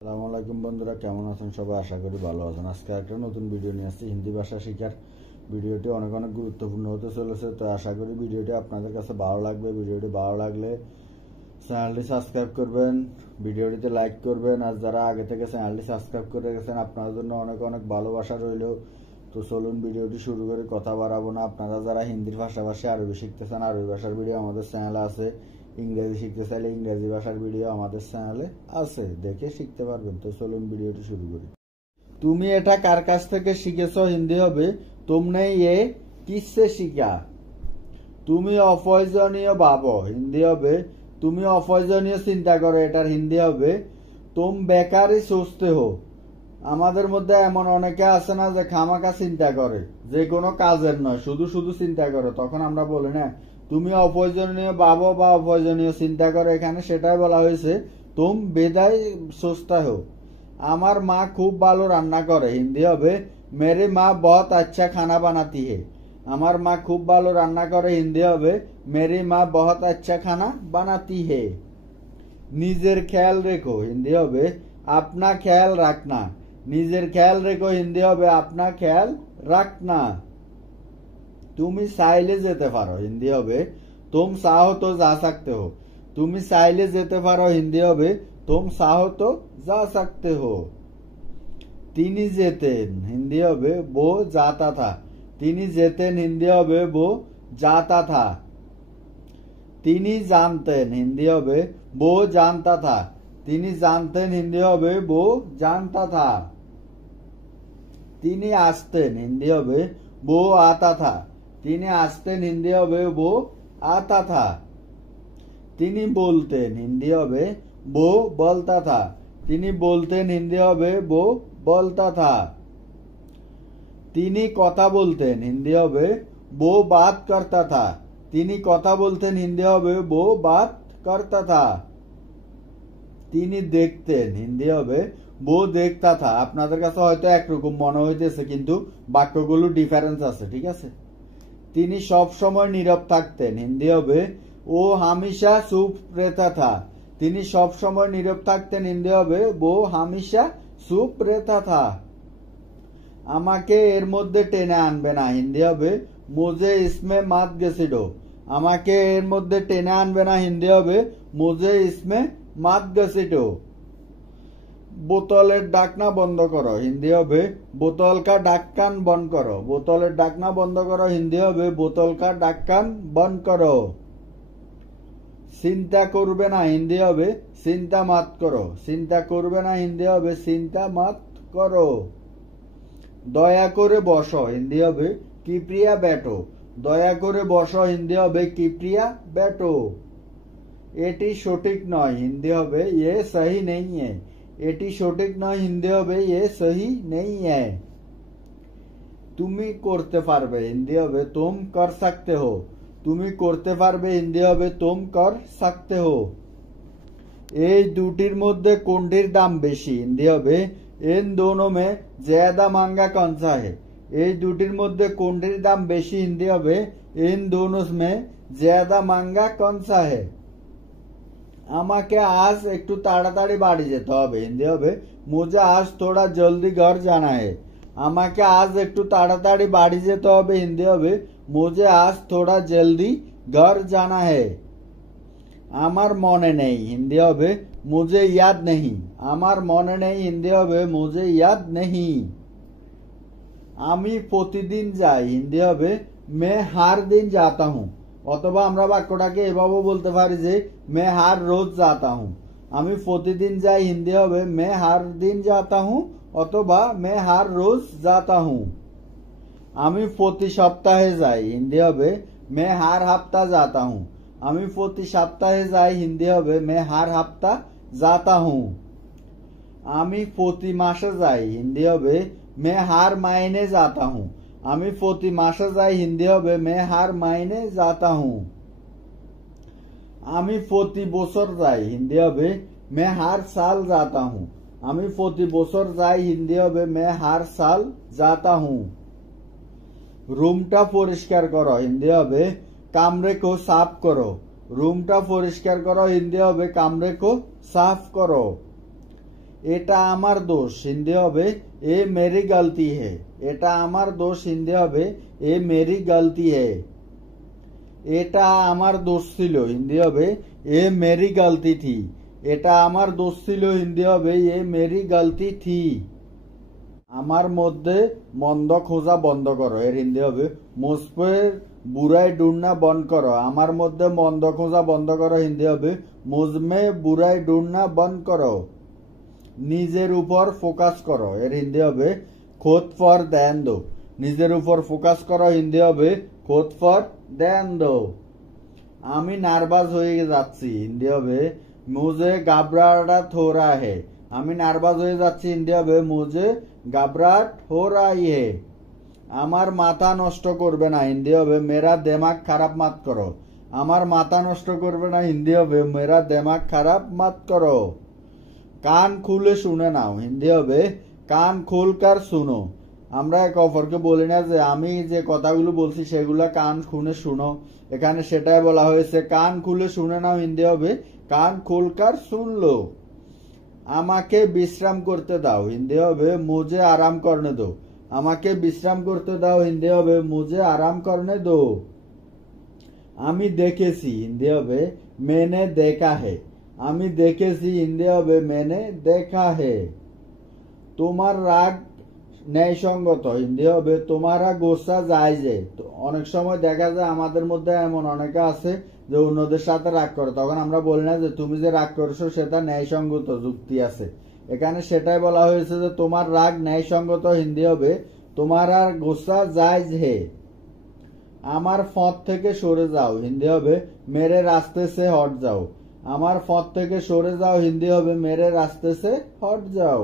আসসালামু আলাইকুম বন্ধুরা, কেমন আছেন সবাই? আশা করি ভালো আছেন। আজকে একটা নতুন ভিডিও নিয়ে আসছি, হিন্দি ভাষা শেখার। ভিডিওটি অনেক গুরুত্বপূর্ণ হতে চলেছে, তো আশা করি ভিডিওটি আপনাদের কাছে ভালো লাগবে। ভিডিওটি ভালো লাগলে চ্যানেলটি সাবস্ক্রাইব করবেন, ভিডিওটিতে লাইক করবেন। আর যারা আগে থেকে চ্যানেলটি সাবস্ক্রাইব করে গেছেন, আপনাদের জন্য অনেক ভালোবাসা রইল। তো চলুন ভিডিওটি শুরু করে, কথা বাড়াবো না। আপনারা যারা হিন্দির পাশাপাশি আরবি শিখতে চান, আরবি ভাষার ভিডিও আমাদের চ্যানেলে আছে। ইংরেজি শিখতে চাইলে ইংরেজি ভাষার ভিডিও আমাদের চ্যানেলে আছে, দেখে শিখতে পারবেন। তো চলুন ভিডিওটি শুরু করি। তুমি এটা কার কাছ থেকে শিখেছো? হিন্দি হবে তুমনে এ কিসসে শিখা। তুমি অপ্রয়োজনীয় ভাবো, হিন্দি হবে তুমি অপ্রয়োজনীয় চিন্তা করো। এটার হিন্দি হবে তুম বেকারই সোচতে হো। আমাদের মধ্যে এমন অনেকে আছে না যে খামাখা চিন্তা করে, যে কোনো কাজের নয়, শুধু শুধু চিন্তা করে। তখন আমরা বলি না তুমি অপ্রয়োজনীয় ভাবো বা অপ্রয়োজনীয় চিন্তা করো। এখানে সেটাই বলা হয়েছে তুম বেদায় সোচতা হো। আমার মা খুব ভালো রান্না করে, হিন্দি হবে মেরে মা বহুত আচ্ছা খানা বানাতি হে। আমার মা খুব ভালো রান্না করে, হিন্দি হবে মেরি মা বহুত আচ্ছা খানা বানাতি হে। নিজের খেয়াল রেখো, হিন্দি হবে আপনা খেয়াল রাখনা। নিজের খেয়াল রেখো, হিন্দি হবে আপনা খেয়াল রাখনা। তুমি চাইলে যেতে পারো, হিন্দি হবে তুম চাहो তো যা सकते हो। তুমি চাইলে যেতে পারো, হিন্দি হবে তুম चाहो तो जा सकते हो। তিনি যেতেন, হিন্দি হবে वो जाता था। তিনি যেতেন, হিন্দি হবে वो जाता था। তিনি জানতেন, হিন্দি হবে वो जानता था। তিনি জানতেন, হিন্দি হবে वो जानता था। তিনি আসতেন, হিন্দি হবে वो आता था। তিনি আসতেন, হিন্দি হবে वो आता था। তিনি বলতেন, হিন্দি হবে वो बोलता था। তিনি বলতেন, হিন্দি হবে वो बोलता था। তিনি কথা বলতেন, হিন্দি হবে वो बात करता था। তিনি কথা বলতেন, হিন্দি হবে वो बात करता था। তিনি দেখতেন, হিন্দি হবে वो देखता था। আপনাদের কাছে হয়তো একরকম মনে হইতেছে, কিন্তু বাক্যগুলো ডিফারেন্স আছে, ঠিক আছে। তিনি সব সময় নীরব থাকতেন, হিন্দি হবে ও হামেশা চুপ रहता था। তিনি সব সময় নীরব থাকতেন, হিন্দি হবে वो हमेशा चुप रहता था। আমাকে এর মধ্যে টেনে আনবে না, হিন্দি হবে मुझे इसमें मत घसीटो। আমাকে এর মধ্যে টেনে আনবে না, হিন্দি হবে मुझे इसमें मत घसीटो। বোতলের ঢাকনা বন্ধ করো, হিন্দি হবে বোতল কা ঢাক্কান বন্ধ করো। বোতলের ঢাকনা বন্ধ করো, হিন্দি হবে বোতল কা ঢাক্কান বন্ধ করো। চিন্তা করবে না, হিন্দি হবে চিন্তা মাত করো। চিন্তা করবে না, হিন্দি হবে চিন্তা মাত করো। দয়া করে বসো, হিন্দি হবে কিপ্রিয়া बैठो। দয়া করে বসো, হিন্দি হবে কিপ্রিয়া बैठो। এটি সঠিক নয়, হিন্দি হবে ये सही नहीं है। এটি সঠিক নয়, হিন্দি হবে ये सही नहीं है। তুমি করতে পারবে, হিন্দি হবে तुम कर सकते हो। তুমি করতে পারবে, হিন্দি হবে तुम कर सकते हो। এই দুটির মধ্যে কোনটির দাম বেশি, হিন্দি হবে इन दोनों में ज्यादा महंगा कौन सा है। এই দুটির মধ্যে কোনটির দাম বেশি, হিন্দি হবে इन दोनों में ज्यादा महंगा कौन सा है। আমাকে আজ একটু তাড়াতাড়ি বাড়ি যেতে হবে, হিন্দি হবে मुझे आज थोड़ा जल्दी घर जाना है। আমাকে আজ একটু তাড়াতাড়ি বাড়ি যেতে হবে, হিন্দি হবে मुझे आज थोड़ा जल्दी घर जाना है। আমার মনে নেই, হিন্দি হবে मुझे याद नहीं। আমার মনে নেই, হিন্দি হবে मुझे याद नहीं। আমি প্রতিদিন যাই, হিন্দি হবে मैं हर दिन जाता हूँ। অথবা আমরা বাক্যটাকে এভাবে বলতে পারি যে मैं हर रोज जाता हूँ। আমি প্রতিদিন যাই, হিন্দি হবে मैं हर दिन जाता हूँ অথবা मैं हर रोज जाता हूँ। আমি প্রতি সপ্তাহে যাই, হিন্দি হবে मैं हर हफ्ता जाता हूँ। আমি প্রতি সপ্তাহে যাই, হিন্দি হবে मैं हर हफ्ता जाता हूँ। আমি প্রতি মাসে যাই, হিন্দি হবে मैं हर महीने जाता हूँ। আমি প্রতি মাসে যাই, হিন্দি হবে मैं हर महीने जाता हूँ। আমি প্রতি বছর যাই, হিন্দি হবে मैं हर साल जाता हूँ। আমি প্রতি বছর যাই, হিন্দি হবে मैं हर साल जाता हूँ। রুমটা পরিষ্কার করো, হিন্দি হবে কামরে কো সাফ করো। রুমটা পরিষ্কার করো, হিন্দি হবে কামরে কো সাফ করো। এটা আমার দোষ, হিন্দি হবে এ মেরি গলতি হে। এটা আমার দোষ, হিন্দি হবে এ মেরি গলতি হে। এটা আমার দোষ ছিল, হিন্দি হবে এ মেরি গলতি থি। এটা আমার দোষ ছিল, হিন্দি হবে এ মেরি গলতি থি। আমার মধ্যে মন্দ খোঁজা বন্ধ করো, এর হিন্দি হবে মুঝপে বুরাই ঢুঁড়না বন্ধ করো। আমার মধ্যে মন্দ খোঁজা বন্ধ করো, হিন্দি হবে মুঝমে বুরাই ঢুঁড়না বন্ধ করো। নিজের উপর ফোকাস করো, এর হিন্দি হবে খোদ ফর ধ্যান দো। নিজের উপর ফোকাস করো, হিন্দি হবে খোদ ফর ধ্যান দো। আমি নার্ভাস হয়ে যাচ্ছি, হিন্দি হবে মুঝে ঘাবড়াহট হো রহা হে। আমি নার্ভাস হয়ে যাচ্ছি, হিন্দি হবে মুঝে ঘাবড়াহট হো রহি হে। আমার মাথা নষ্ট করবে না, হিন্দি হবে মেরা দিমাগ খারাপ মত করো। আমার মাথা নষ্ট করবে না, হিন্দি হবে মেরা দিমাগ খারাপ মত করো। কান খুলে শুনে নাও, হিন্দি হবে কান খুলকার শুনো। আমরা এক অপরকে বলি না যে আমি যে কথাগুলো বলছি সেগুলা কান খুলে শুনো, এখানে সেটাই বলা হয়েছে কান খুলে শুনে নাও, হিন্দি হবে কান খুলকার শুনলো। আমাকে বিশ্রাম করতে দাও, হিন্দি হবে মুঝে আরাম করনে দো। আমাকে বিশ্রাম করতে দাও, হিন্দি হবে মুঝে আরাম করনে দো। আমি দেখেছি, হিন্দি হবে मैंने देखा है। আমি দেখেছি, হিন্দি হবে मैंने देखा है। তোমার রাগ ন্যায়সঙ্গত, হিন্দি হবে তোমারা গোসা জায়েজে। তো অনেক সময় দেখা যায় আমাদের মধ্যে এমন অনেকে আছে যে অন্যদের সাথে রাগ করে, তখন আমরা বলি না যে তুমি যে রাগ করছো সেটা ন্যায়সঙ্গত, যুক্তি আছে। এখানে সেটাই বলা হয়েছে যে তোমার রাগ ন্যায়সঙ্গত, হিন্দি হবে তোমারা গোসা জায়েজ হে। আমার পথ থেকে সরে যাও, হিন্দি হবে মেরে রাস্তে সে হট যাও। আমার পথ থেকে সরে যাও, হিন্দি হবে মেরে রাস্তে সে হট যাও।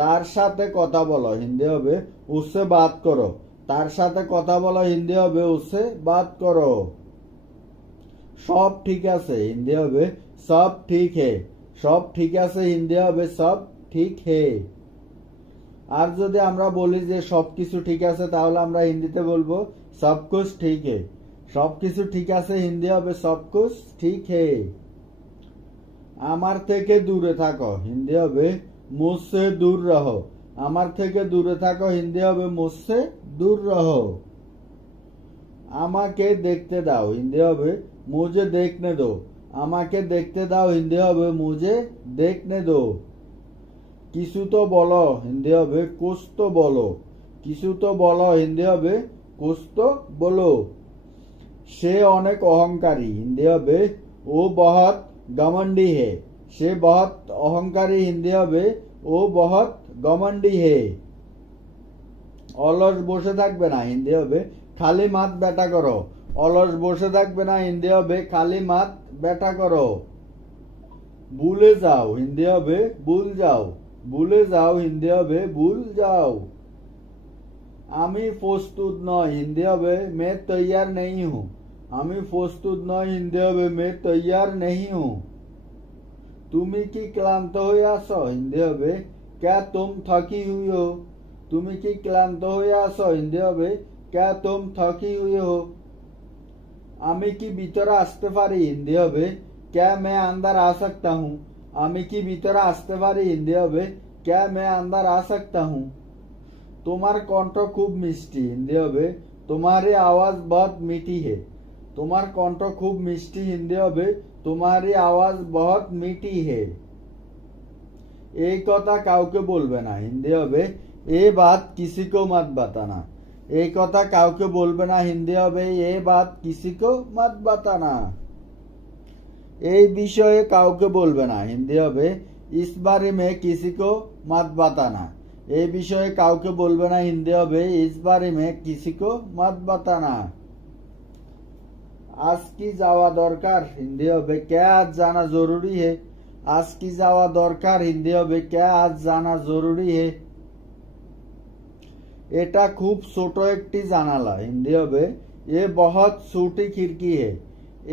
তার সাথে কথা বলো, হিন্দি হবে উসসে বাত করো। তার সাথে কথা বলো, হিন্দি হবে উসসে বাত করো। সব ঠিক আছে, হিন্দি হবে সব ঠিক হে। সব ঠিক আছে, হিন্দি হবে সব ঠিক হে। আর যদি আমরা বলি যে সবকিছু ঠিক আছে, তাহলে আমরা হিন্দিতে বলবো সব কুছ ঠিক হে। সবকিছু ঠিক আছে, হিন্দি হবে সব কুছ ঠিক হে। আমার থেকে দূরে থাকো, হিন্দি হবে মুঝসে দূর রহো। আমার থেকে দূরে থাকো, হিন্দি হবে মুঝসে দূর রহো। আমাকে দেখতে দাও, হিন্দি হবে মুঝে দেখনে দো। আমাকে দেখতে দাও, হিন্দি হবে মুঝে দেখনে দো। কিছু তো বলো, হিন্দি হবে কুছ তো বলো। কিছু তো বলো, হিন্দি হবে কুছ তো বলো। সে অনেক অহংকারী, হিন্দি হবে ও বহুত ঘমंडी হে। সে বহুত অহংকারী, হিন্দি হবে ও বহুত ঘমंडी হে। অলস বসে থাকবে না, হিন্দি হবে খালি মাত ব্যাটা করো। অলস বসে থাকবে না, হিন্দি হবে খালি মাত ব্যাটা করো। ভুলে যাও, হিন্দি হবে ভুল যাও। ভুলে যাও, হিন্দি হবে ভুল যাও। আমি প্রস্তুত নয়, হিন্দি হবে मैं तैयार नहीं हूं। আমি প্রস্তুত নয়, হিন্দি হবে मैं तैयार नहीं हूं। তুমি কি ক্লান্ত হয়ে আছো, হিন্দি হবে क्या तुम थकी हुई हो। তুমি কি ক্লান্ত হয়ে আছো, হিন্দি হবে क्या तुम थकी हुई हो। আমি কি ভিতরে আসতে পারি, হিন্দি হবে क्या मैं अंदर आ सकता हूं। আমি কি ভিতরে আসতে পারি, হিন্দি হবে क्या मैं अंदर आ सकता हूं। তোমার কণ্ঠ খুব মিষ্টি, হিন্দি হবে तुम्हारी आवाज बहुत मीठी है। তোমার কণ্ঠ খুব মিষ্টি, হিন্দি হবে तुम्हारी आवाज बहुत मीठी है। এই কথা কাউকে বলবে না, হিন্দি হবে ये बात किसी को मत बताना। এই কথা কাউকে বলবে না, হিন্দি হবে ये बात किसी को मत बताना। এই বিষয়ে কাউকে বলবে না, হিন্দি হবে इस बारे में किसी को मत बताना। এই বিষয়ে কাউকে বলবে না, হিন্দি হবে इस बारे में किसी को मत बताना। आज की যাওয়া দরকার, হিন্দি হবে क्या आज जाना जरूरी है। आज की যাওয়া দরকার, হিন্দি হবে क्या आज जाना जरूरी है। এটা খুব ছোট একটি জানালা, হিন্দি হবে ये बहुत छोटी खिड़की है।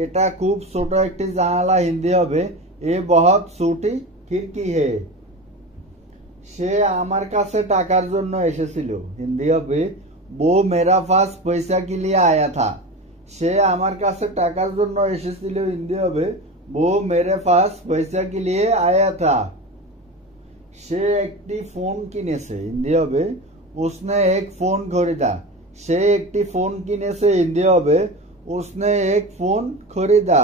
এটা খুব ছোট একটি জানালা, হিন্দি হবে ये बहुत छोटी खिड़की है। সে আমার কাছে টাকার জন্য এসেছিল, হিন্দি হবে वो मेरा पास पैसा के लिए आया था। সে আমার কাছে টাকার জন্য এসেছিল, হিন্দি হবে वो मेरे पास पैसा के लिए आया था। সে একটি ফোন কিনেছে, হিন্দি হবে उसने एक फोन खरीदा। সে একটি ফোন কিনেছে, হিন্দি হবে उसने एक फोन खरीदा।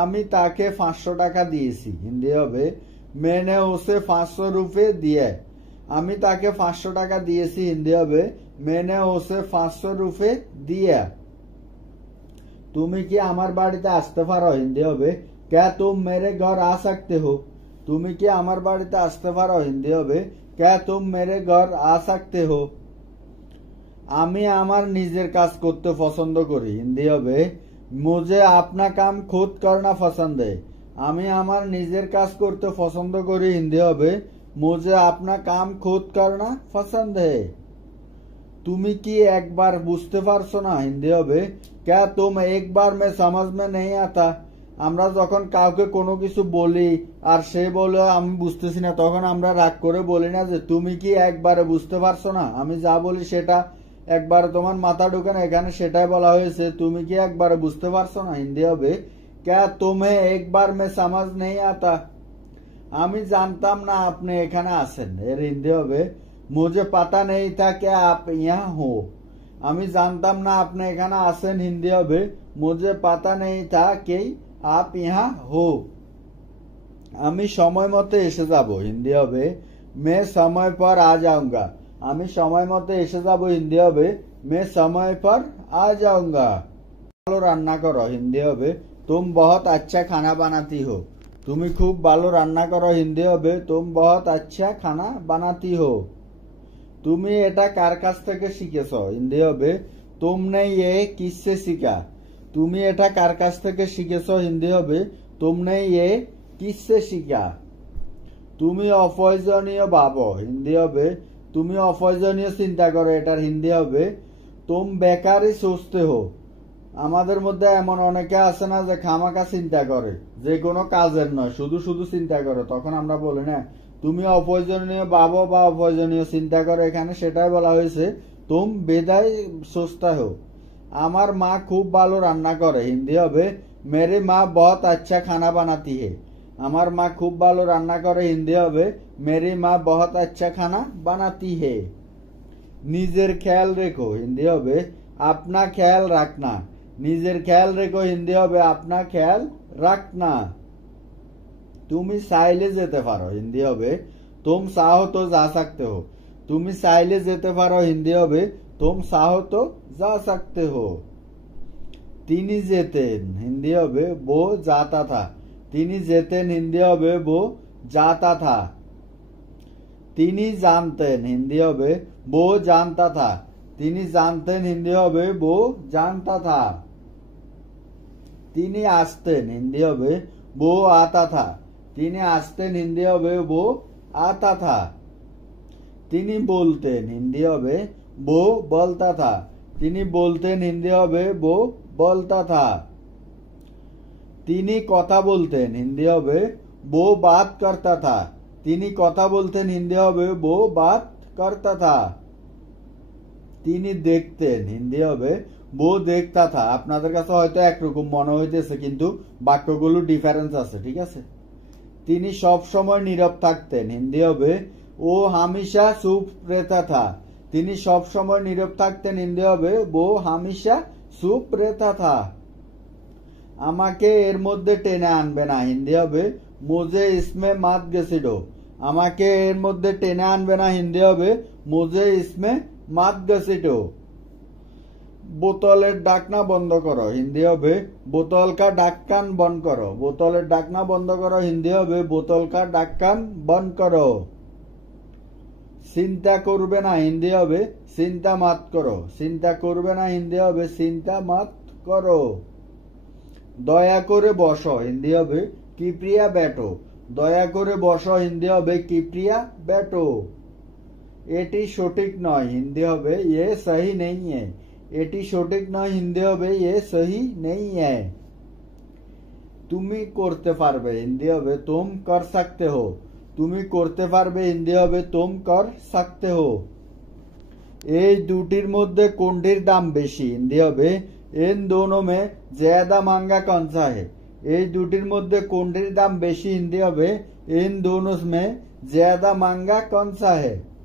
আমি তাকে 500 টাকা দিয়েছি, হিন্দি হবে मैंने उसे 500 रुपए दिए। আমি তাকে 500 টাকা দিয়েছি, হিন্দি হবে मैंने उसे 500 रुपए दिए। তুমি কি আমার বাড়িতে আসতে পারো, হিন্দি হবে क्या तुम मेरे घर आ सकते हो। তুমি কি আমার বাড়িতে আসতে পারো, হিন্দি হবে क्या तुम मेरे घर आ सकते हो। আমি আমার নিজের কাজ করতে পছন্দ করি, হিন্দি হবে मुझे अपना काम खुद करना पसंद है। আমি আমার নিজের কাজ করতে পছন্দ করি, হিন্দি হবে मुझे अपना काम खुद करना पसंद है। তুমি কি একবার বুঝতে পারছো না, হিন্দি হবে क्या तुम एक बार में समझ में नहीं आता। আমরা যখন কাউকে কোনো কিছু বলি আর সে বলে আমি বুঝতেছি না, তখন আমরা রাগ করে বলি না যে তুমি কি একবারে বুঝতে পারছো না। আমি যা বলি সেটা একবার তোমার মাথা ঢোকে না, এখানে সেটাই বলা হয়েছে তুমি কি একবারে বুঝতে পারছো না, হিন্দি হবে क्या तुम्हें एक बार में समझ नहीं आता। আমি জানতাম না আপনি এখানে আছেন, এর হিন্দি হবে मुझे पता नहीं था क्या आप यहाँ हो। আমি জানতাম না আপনি এখানে আছেন, হিন্দি হবে मुझे पता नहीं था कि आप यहाँ हो। আমি সময় মতো এসে যাব, হিন্দি হবে मैं समय पर आ जाऊंगा। আমি সময় মতো এসে যাব, হিন্দি হবে मैं समय पर आ जाऊंगा। ভালো রান্না করো, হিন্দি হবে तुम बहुत अच्छा खाना बनाती हो। তুমি খুব ভালো রান্না করো, হিন্দি হবে तुम बहुत अच्छा खाना बनाती हो। তুমি এটা কার কাছ থেকে শিখেছো, হিন্দি হবে तुमने ये किससे सीखा। তুমি এটা কার কাছ থেকে শিখেছো, হিন্দি হবে तुमने ये किससे सीखा। তুমি অপ্রয়োজনীয় ভাবো, হিন্দি হবে তুমি অপ্রয়োজনীয় চিন্তা করো, এটার হিন্দি হবে तुम বেকারই सोचते हो। আমাদের মধ্যে এমন অনেকে আছে না যে খামাখা চিন্তা করে, যে কোনো কাজের নয়, শুধু শুধু চিন্তা করে, তখন আমরা বলি না তুমি অপ্রয়োজনীয় ভাবো বা অপ্রয়োজনীয় চিন্তা করো, এখানে সেটাই বলা হয়েছে तुम বেদাই सोचते हो। আমার মা খুব ভালো রান্না করে, হিন্দি হবে मेरी माँ बहुत अच्छा खाना बनाती है। আমার মা খুব ভালো রান্না করে, হিন্দি হবে मेरी माँ बहुत अच्छा खाना बनाती है। নিজের খেয়াল রেখো, হিন্দি হবে अपना ख्याल रखना। নিজের খেয়াল রেখো, হিন্দি হবে अपना ख्याल रखना। তুমি চাইলে যেতে পারো, হিন্দি হবে तुम चाहो तो जा सकते हो। তুমি চাইলে যেতে পারো, হিন্দি হবে तुम चाहो तो जा सकते हो। তিনি যেতেন, হিন্দি হবে वो जाता था। তিনি যেতেন, হিন্দি হবে वो जाता था। তিনি জানতেন, হিন্দি হবে वो जानता था। তিনি জানতেন, হিন্দি হবে वो जानता था। তিনি আসতেন, হিন্দি হবে वो आता था। তিনি আসতেন, হিন্দি হবে वो आता था। তিনি বলতেন, হিন্দি হবে वो बोलता था। তিনি বলতেন, হিন্দি হবে वो बोलता था। তিনি কথা বলতেন, হিন্দি হবে वो बात करता था। তিনি কথা বলতেন, হিন্দি হবে वो बात करता था। তিনি দেখতেন, হিন্দি হবে वो देखता था। আপনাদের কাছে হয়তো একরকম মনে হইতেছে, কিন্তু বাক্যগুলো ডিফারেন্স আছে, ঠিক আছে। তিনি সব সময় নীরব থাকতেন, হিন্দি হবে वो हमेशा चुप रहता था। তিনি সব সময় নীরব থাকতেন, হিন্দি হবে वो हमेशा चुप रहता था। আমাকে এর মধ্যে টেনে আনবে না, হিন্দি হবে मुझे इसमें मत घसीटो। আমাকে এর মধ্যে টেনে আনবে না, হিন্দি হবে मुझे इसमें मत घसीटो। বোতলের ঢাকনা বন্ধ করো, হিন্দি হবে বোতল কা ঢাক্কান বন্ধ করো। বোতলের ঢাকনা বন্ধ করো, হিন্দি হবে বোতল কা ঢাক্কান বন্ধ করো। চিন্তা করবে না, হিন্দি হবে চিন্তা মাত করো। চিন্তা করবে না, হিন্দি হবে চিন্তা মাত করো। দয়া করে বসো, হিন্দি হবে কিপ্রিয়া बैठो। দয়া করে বসো, হিন্দি হবে কিপ্রিয়া बैठो। এটি সঠিক নয়, হিন্দি হবে ये सही नहीं है। এটি সঠিক নয়, হিন্দি হবে ये सही नहीं है। তুমি করতে পারবে, হিন্দি হবে तुम कर सकते हो। তুমি করতে পারবে, হিন্দি হবে तुम कर सकते हो। এই দুটির মধ্যে কোনটির দাম বেশি, হিন্দি হবে इन दोनों में ज्यादा महंगा कौन सा है। এই দুটির মধ্যে কোনটির দাম বেশি, হিন্দি হবে इन दोनों में ज्यादा महंगा कौन सा है?